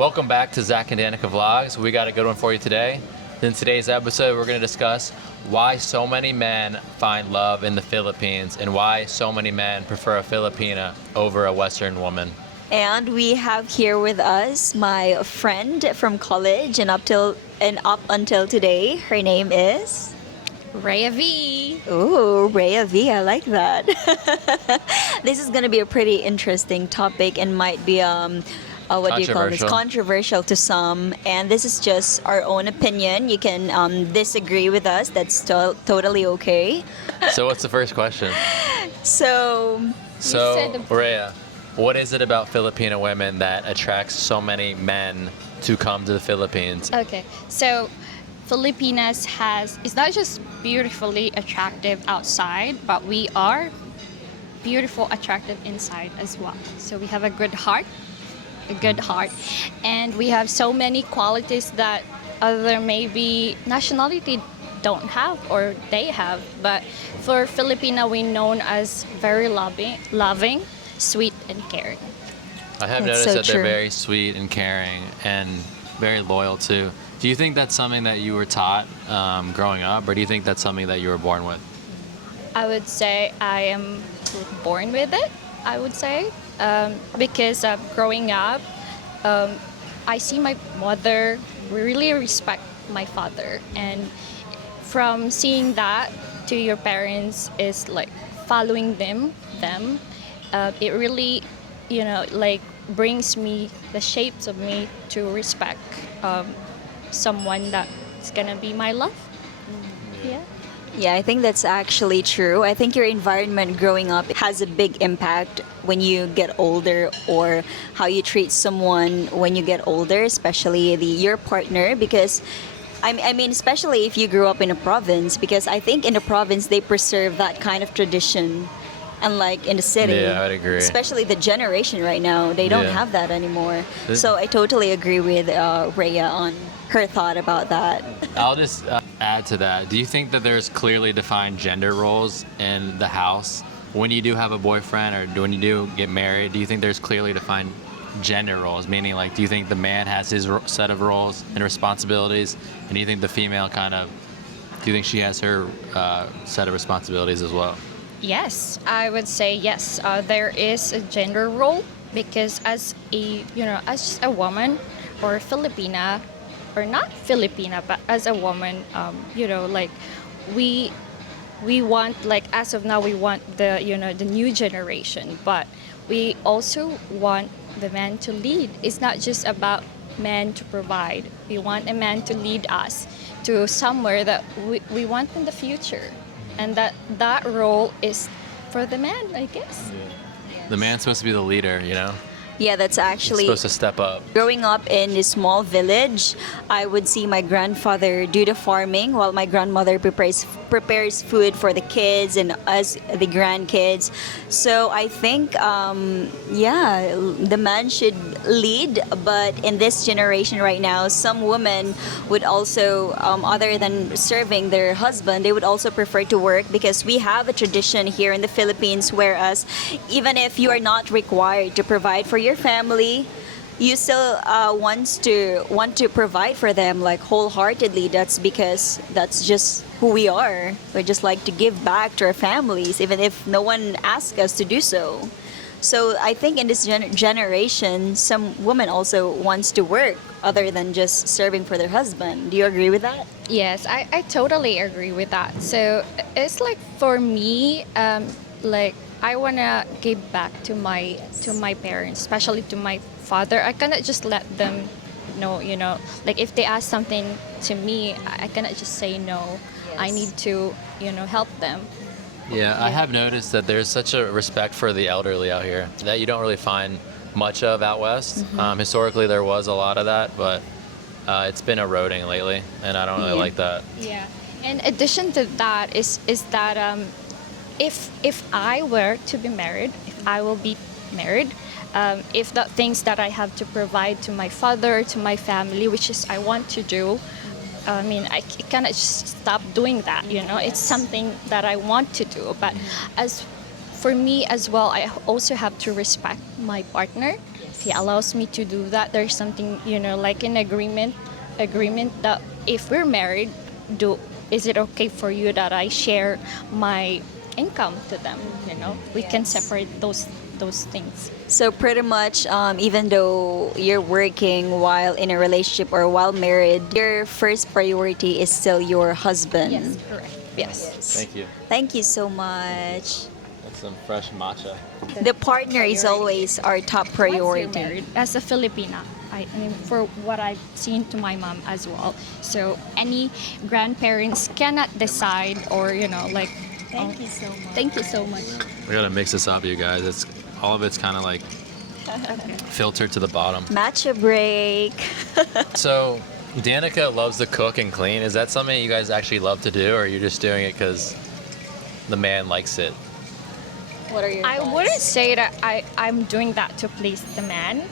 Welcome back to Zach and Danica Vlogs. We got a good one for you today. In today's episode, we're going to discuss why so many men find love in the Philippines and why so many men prefer a Filipina over a Western woman. And we have here with us my friend from college and up until today. Her name is Rhea V. Ooh, Rhea V. I like that. This is gonna be a pretty interesting topic and might be what do you call this? Controversial. Controversial to some. And this is just our own opinion. You can disagree with us. That's totally okay. So what's the first question? So So, said- Rhea, what is it about Filipino women that attracts so many men to come to the Philippines? Okay, so Filipinas is not just beautifully attractive outside, but we are beautiful, attractive inside as well. So we have a good heart, and we have so many qualities that other maybe nationality don't have or they have. But for Filipina, we're known as very loving, sweet, and caring. I have That's noticed so that they're true. very sweet and caring and very loyal too. Do you think that's something that you were taught growing up, or do you think that's something that you were born with? I would say I am born with it. I would say because growing up, I see my mother really respect my father, and from seeing that to your parents is like following them. It really, like brings me the shapes of me to respect someone that's gonna be my love. Yeah. yeah, I think that's actually true. I think your environment growing up has a big impact when you get older, or how you treat someone when you get older, especially your partner. Because I mean, especially if you grew up in a province, because I think in the province they preserve that kind of tradition, unlike in the city. Yeah, I'd agree. Especially the generation right now, they don't Yeah. have that anymore. This- So I totally agree with Rhea on her thought about that. I'll just add to that. Do you think that there's clearly defined gender roles in the house when you do have a boyfriend or when you do get married? Do you think there's clearly defined gender roles? Meaning, like, do you think the man has his set of roles and responsibilities, and do you think the female do you think she has her set of responsibilities as well? Yes, I would say yes. There is a gender role because as a woman or Filipina, or not Filipina, but as a woman, like we want, like, as of now we want the new generation, but we also want the man to lead. It's not just about men to provide. We want a man to lead us to somewhere that we want in the future, and that role is for the man, I guess. The man's supposed to be the leader, you know? Yeah, that's He's actually supposed to step up. growing up in a small village. I would see my grandfather do the farming while my grandmother prepares food for the kids and us, the grandkids. So I think, yeah, the man should lead. But in this generation right now, some women would also, other than serving their husband, they would also prefer to work, because we have a tradition here in the Philippines, whereas even if you are not required to provide for your family, you still want to provide for them, like, wholeheartedly. That's because that's just who we are. We just like to give back to our families, even if no one asks us to do so. So I think in this generation, some women also wants to work other than just serving for their husband. Do you agree with that? Yes, I totally agree with that. So it's like for me, like I wanna give back to my parents, especially to my father. I cannot just let them know, like if they ask something to me, I cannot just say no. I need to, help them. Yeah, I have noticed that there's such a respect for the elderly out here that you don't really find much of out west. Historically, there was a lot of that, but it's been eroding lately, and I don't really like that. Yeah. In addition to that is that if I were to be married, if I will be married, if the things that I have to provide to my father, to my family, which is I want to do, I mean, I cannot just stop doing that. It's something that I want to do. But as for me as well, I also have to respect my partner. if he allows me to do that, there's something, like an agreement that if we're married, is it okay for you that I share my income to them? We can separate those things. So pretty much, even though you're working while in a relationship or while married, your first priority is still your husband. Yes, correct. Yes. Thank you. Thank you so much. That's some fresh matcha. The partner is always our top Once you're priority. married, as a Filipina, I mean, for what I've seen to my mom as well. So any grandparents cannot decide, or like. Thank you so much. Thank you so much. We gotta mix this up, you guys. All of it's kind of like filtered to the bottom. Matcha break. So, Danica loves to cook and clean. Is that something you guys actually love to do, or are you just doing it because the man likes it? What are your I thoughts? wouldn't say that I'm doing that to please the man,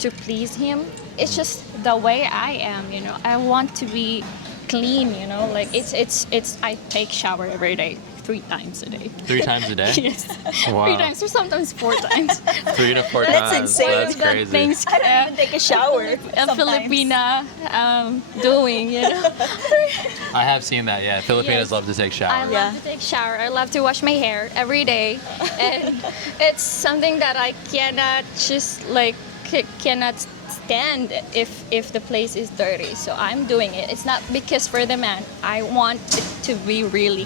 to please him. It's just the way I am, I want to be clean, like it's I take shower every day, 3 times a day. 3 times a day? Yes. Wow. 3 times or sometimes 4 times. 3 to 4 That's times. insane. That's One of the crazy. things I don't even take a shower. a Filipina doing, I have seen that. Yeah, Filipinos Yes. love to take I showers. love to take shower. I love to wash my hair every day, and it's something that I cannot just cannot stand if the place is dirty. So I'm doing it. It's not because for the man. I want it to be really.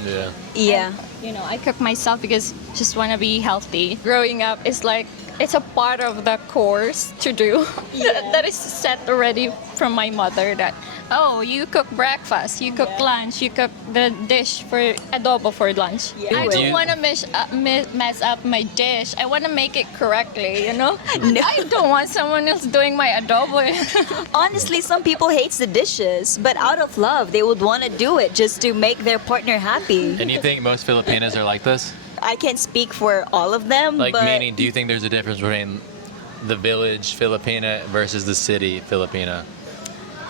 Yeah. Yeah. I cook myself because just want to be healthy. Growing up is like it's a part of the course to do. That is set already from my mother that, oh, you cook breakfast, you cook lunch, you cook the dish for adobo for lunch. Yeah. I Do you- don't want to mess up my dish. I want to make it correctly, No. I don't want someone else doing my adobo. Honestly, some people hates the dishes, but out of love, they would want to do it just to make their partner happy. And you think most Filipinas are like this? I can't speak for all of them, Like, but meaning, do you think there's a difference between the village Filipina versus the city Filipina?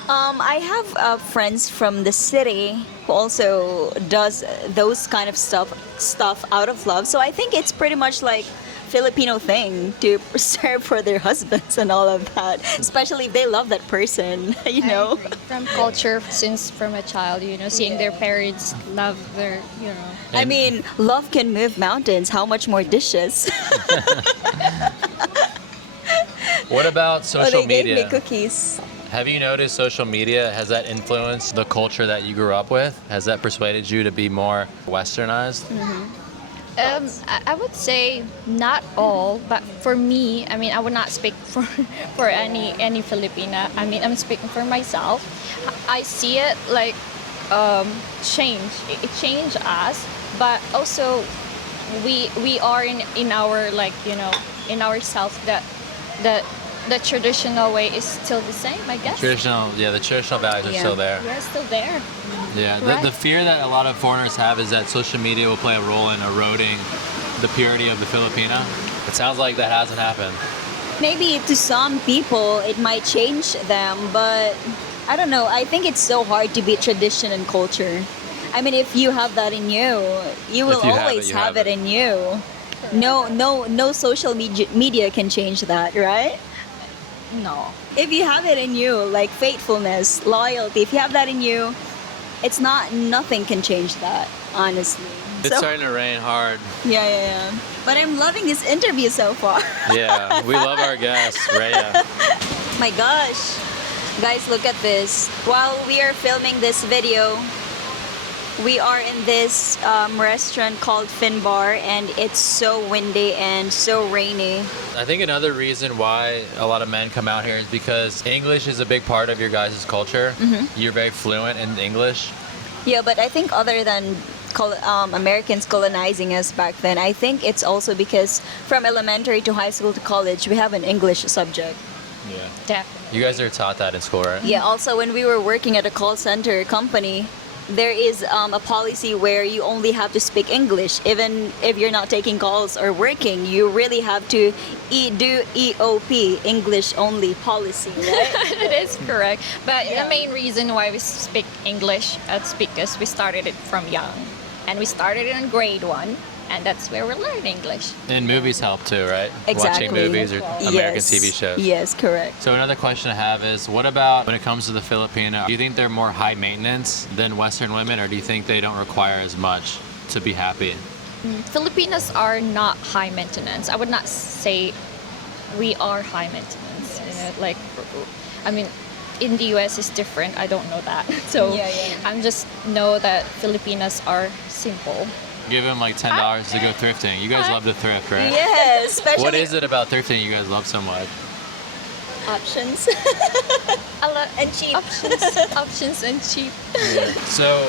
I have friends from the city who also does those kind of stuff out of love. So I think it's pretty much like Filipino thing to serve for their husbands and all of that, especially if they love that person, From culture, since from a child, seeing their parents love their, I mean, love can move mountains. How much more dishes? What about Oh, social they gave me media? cookies. Have you noticed social media, has that influenced the culture that you grew up with? Has that persuaded you to be more westernized? I would say not all, but for me, I mean, I would not speak for any Filipina. I mean, I'm speaking for myself. I see it like change. It changed us, but also we are in our in ourselves that the traditional way is still the same, I guess. The traditional values are Yeah. still there. We're still there. Yeah, Right. the fear that a lot of foreigners have is that social media will play a role in eroding the purity of the Filipina. It sounds like that hasn't happened. Maybe to some people it might change them, but I don't know. I think it's so hard to beat tradition and culture. I mean, if you have that in you, you will If you have it, always you have have it it. in you. No social media can change that, right? No. If you have it in you, like faithfulness, loyalty, if you have that in you, nothing can change that, honestly. It's So- starting to rain hard. yeah. But I'm loving this interview so far. Yeah, we love our guests, Rhea. My gosh. Guys, look at this. While we are filming this video, we are in this restaurant called Fin Bar, and it's so windy and so rainy. I think another reason why a lot of men come out here is because English is a big part of your guys' culture. You're very fluent in English. Yeah, but I think other than Americans colonizing us back then, I think it's also because from elementary to high school to college, we have an English subject. Yeah. Definitely. You guys are taught that in school, right? Yeah, also when we were working at a call center company, there is a policy where you only have to speak English. Even if you're not taking calls or working, you really have to do EOP, English only policy, right? It is correct. But Yeah. the main reason why we speak English is because we started it from young. And we started it in grade 1. and that's where we learn English. And movies help too, right? Exactly. Watching movies or American Yes. TV shows. Yes, correct. So another question I have is, what about when it comes to the Filipino? Do you think they're more high maintenance than Western women, or do you think they don't require as much to be happy? Filipinos are not high maintenance. I would not say we are high maintenance. You know, like, I mean, in the US it's different. I don't know that. So Yeah, yeah. I'm just know that Filipinas are simple. Give them like $10 to go thrifting. You guys love to thrift, right? Yes, especially What is it about thrifting you guys love so much? options. A lot And cheap. options and cheap. So,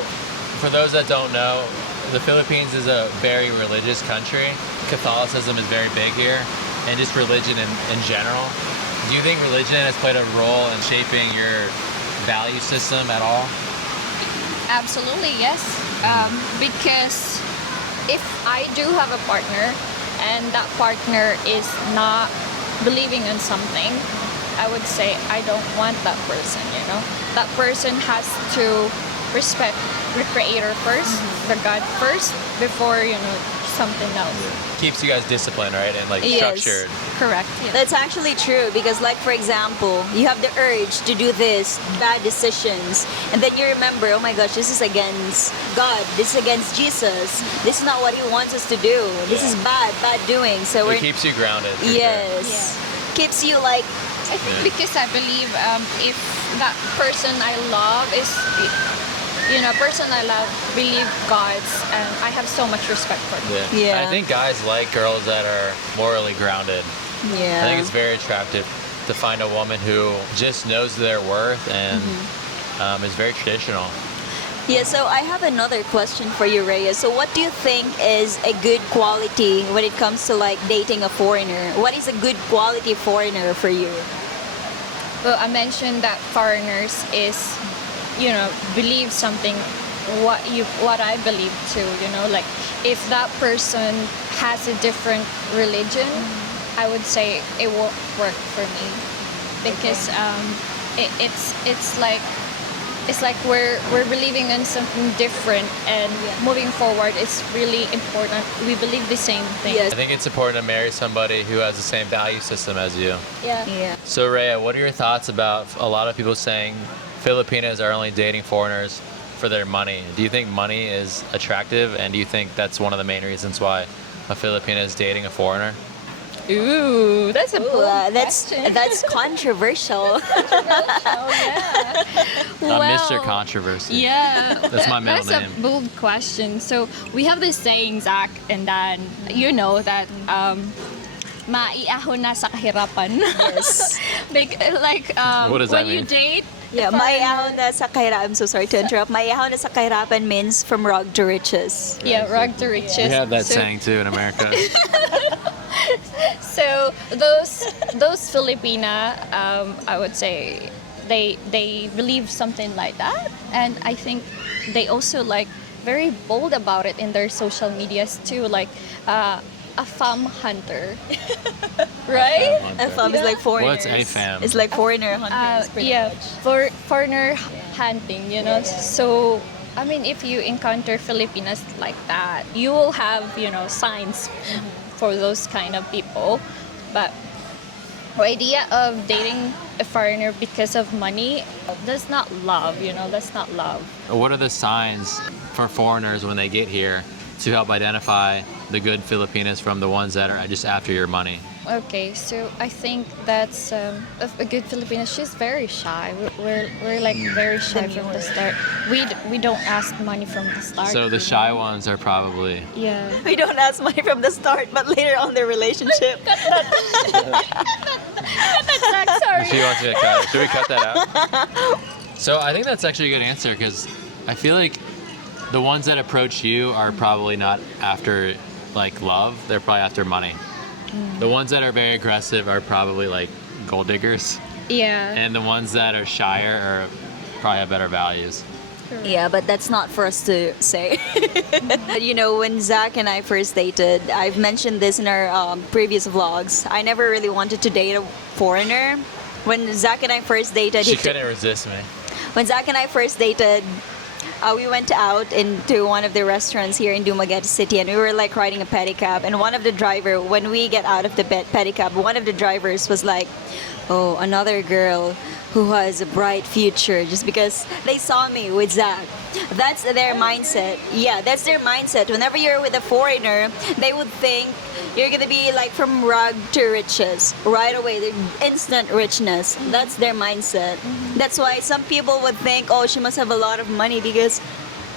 for those that don't know, the Philippines is a very religious country. Catholicism is very big here, and just religion in general. Do you think religion has played a role in shaping your value system at all? Absolutely, yes. Because if I do have a partner and that partner is not believing in something, I would say I don't want that person, you know? That person has to respect the creator first, the God first, before, you know, something else. Keeps you guys disciplined, right? And like Yes. structured. Correct. Yeah. That's actually true because, like, for example, you have the urge to do this bad decisions, and then you remember, oh my gosh, this is against God, this is against Jesus, this is not what He wants us to do, this is bad doing. So It keeps you grounded. for sure. yes, keeps you like I think because I believe if that person I love is, you know, person I love believe God's, and I have so much respect for them. Yeah. Yeah. I think guys like girls that are morally grounded. yeah. I think it's very attractive to find a woman who just knows their worth and is very traditional. Yeah, so I have another question for you, Rhea. So what do you think is a good quality when it comes to like dating a foreigner? What is a good quality foreigner for you? Well, I mentioned that foreigners is, you know, believe something what I believe too, you know, like if that person has a different religion, I would say it won't work for me because it's like we're believing in something different, and moving forward it's really important we believe the same thing. Yes. I think it's important to marry somebody who has the same value system as you. Yeah. So Rhea, what are your thoughts about a lot of people saying Filipinos are only dating foreigners for their money? Do you think money is attractive, and do you think that's one of the main reasons why a Filipino is dating a foreigner? Ooh, that's a bold that's question. controversial. Oh, yeah. I'm Mr. Controversy. Yeah, That's my middle That's name. a bold question. So we have this saying, Zach, and Dan, you know that maiahon na sa kahirapan. Yes. What does that when you mean? date, Yeah, foreigner- maihahon na sa kahirapan. I'm so sorry to interrupt. Maihahon na sa kahirapan means from rug to riches. Yeah, rug to riches. We have that So- saying too in America. So those Filipina, I would say they believe something like that, and I think they also like very bold about it in their social medias too, like a femme hunter, right? A fam is like foreigners. What's a fam? It's like foreigner hunters. pretty Yeah, much. for foreigner hunting, you know. So I mean, if you encounter Filipinas like that, you will have, you know, signs for those kind of people. But the idea of dating a foreigner because of money, that's not love, you know, that's not love. What are the signs for foreigners when they get here to help identify the good Filipinas from the ones that are just after your money? Okay, so I think that's a good Filipina. She's very shy. We're like very shy from the start. We don't ask money from the start. So the shy ones are probably. Yeah. We don't ask money from the start, but later on the relationship. Sorry. She wants me to cut it. Should we cut that out? So I think that's actually a good answer because I feel like the ones that approach you are probably not after like love. They're probably after money. The ones that are very aggressive are probably like gold diggers, Yeah. and the ones that are shyer are probably have better values. Yeah, but that's not for us to say. But you know, when Zach and I first dated, I've mentioned this in our previous vlogs. I never really wanted to date a foreigner. When Zach and I first dated, She couldn't resist me. when Zach and I first dated, we went out into one of the restaurants here in Dumaguete City, and we were like riding a pedicab. And one of the driver, when we get out of the pedicab, one of the drivers was like, "Oh, another girl who has a bright future," just because they saw me with Zach. That's their mindset. Yeah, that's their mindset. Whenever you're with a foreigner, they would think you're gonna be like from rag to riches right away. The instant richness. That's their mindset. That's why some people would think, oh, she must have a lot of money because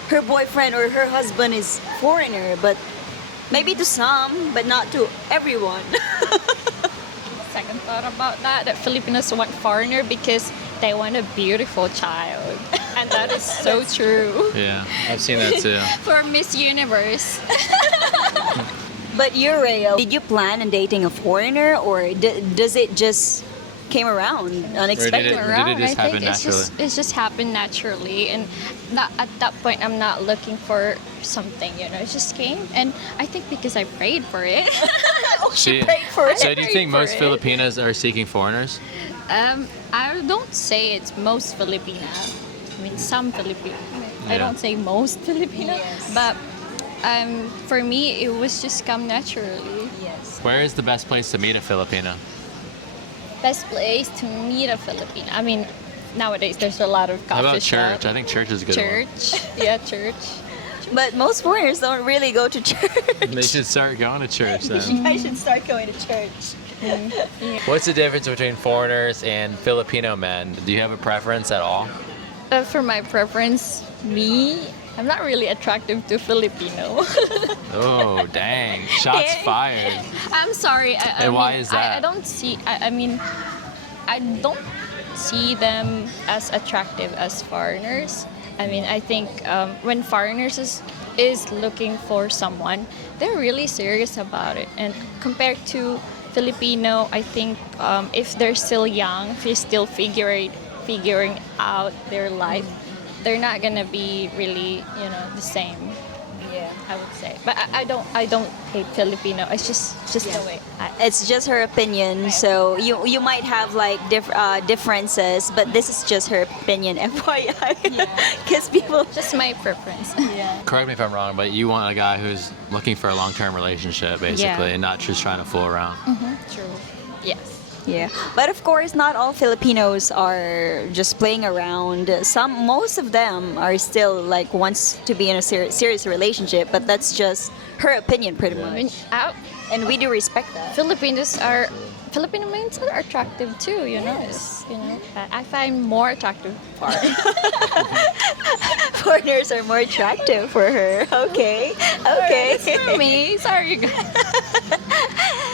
her boyfriend or her husband is foreigner. But maybe to some, but not to everyone. Second thought about that Filipinos want foreigner because they want a beautiful child. And that is so true. Yeah, I've seen that too. For Miss Universe. But you, Rhea, did you plan on dating a foreigner, or does it just came around unexpected? Did it just happen it's just happened naturally, and at that point I'm not looking for something, it just came, and I think because I prayed for it. She prayed for it. So do you think For most it. Filipinas are seeking foreigners? I don't say it's most Filipina. I mean some Filipino. I Yeah. don't say most Filipino, Yes. but for me it was just come naturally. Yes. Where is the best place to meet a Filipino? Best place to meet a Filipino. I mean, nowadays there's a lot of How coffee about church? shops. I think church is a good one. Church, yeah, church. But most foreigners don't really go to church. They should start going to church then. You guys should start going to church. What's the difference between foreigners and Filipino men? Do you have a preference at all? For my preference, I'm not really attractive to Filipino. Oh, dang. Shots Yeah. fired. I'm sorry. And why is that? I don't see. I mean, I don't see them as attractive as foreigners. I mean, I think when foreigners is looking for someone, they're really serious about it. And compared to Filipino, I think if they're still young, if they're still figuring out their life, they're not gonna be really, the same. Yeah. I would say, but I don't hate Filipino. It's just the way. It's just her opinion, so you might have like differences, but this is just her opinion, FYI. Because people. Just my preference. Correct me if I'm wrong, but you want a guy who's looking for a long-term relationship, basically, Yeah. and not just trying to fool around. True. Yes. Yeah, but of course, not all Filipinos are just playing around. Most of them are still like wants to be in a serious relationship, but that's just her opinion, pretty I mean, much, and we do respect that. Filipino men are attractive too. Yes. But I find more attractive foreign. Foreigners are more attractive for her. Okay, okay. For me, sorry guys.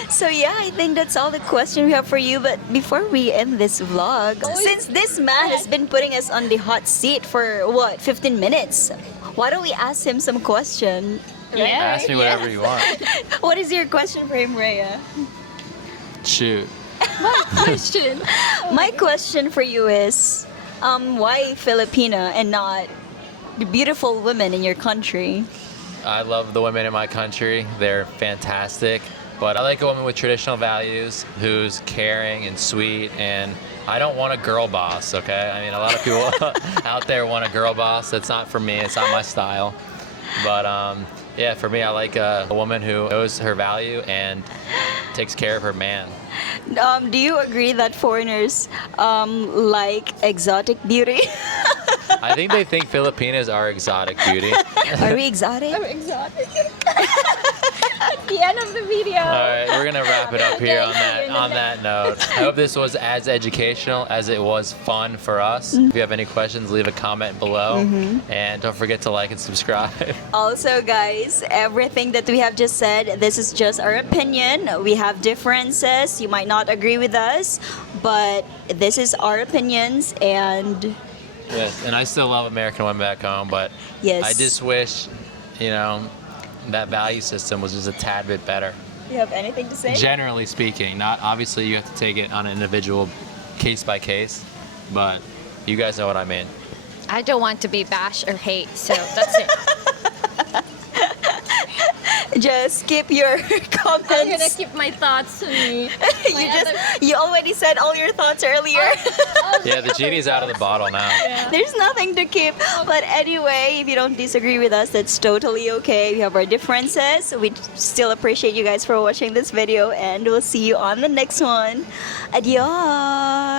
So yeah, I think that's all the question we have for you. But before we end this vlog, since this man has been putting us on the hot seat for what 15 minutes, why don't we ask him some question? Yeah. Ask me whatever you want. What is your question for him, Rhea? Shoot. Question. My question for you is, why Filipina and not the beautiful women in your country? I love the women in my country. They're fantastic. But I like a woman with traditional values who's caring and sweet. And I don't want a girl boss, okay? I mean, a lot of people out there want a girl boss. That's not for me. It's not my style. But yeah, for me, I like a woman who knows her value and takes care of her man. Do you agree that foreigners like exotic beauty? I think they think Filipinas are exotic beauty. Are we exotic? I'm exotic. At the end of the video. All right, we're gonna wrap it up here on that note. I hope this was as educational as it was fun for us. If you have any questions, leave a comment below, and don't forget to like and subscribe. Also, guys, everything that we have just said, this is just our opinion. We have differences. You might not agree with us, but this is our opinions, and Yes, and I still love American women back home, but yes. I just wish, that value system was just a tad bit better. You have anything to say? Generally speaking, not obviously you have to take it on an individual case by case, but you guys know what I mean. I don't want to be bashed or hate, so that's it. Just keep your comments. I'm gonna keep my thoughts to me. You already said all your thoughts earlier. Yeah, the genie's out of the bottle now. There's nothing to keep. But anyway, if you don't disagree with us, that's totally okay. We have our differences. We still appreciate you guys for watching this video, and we'll see you on the next one. Adios.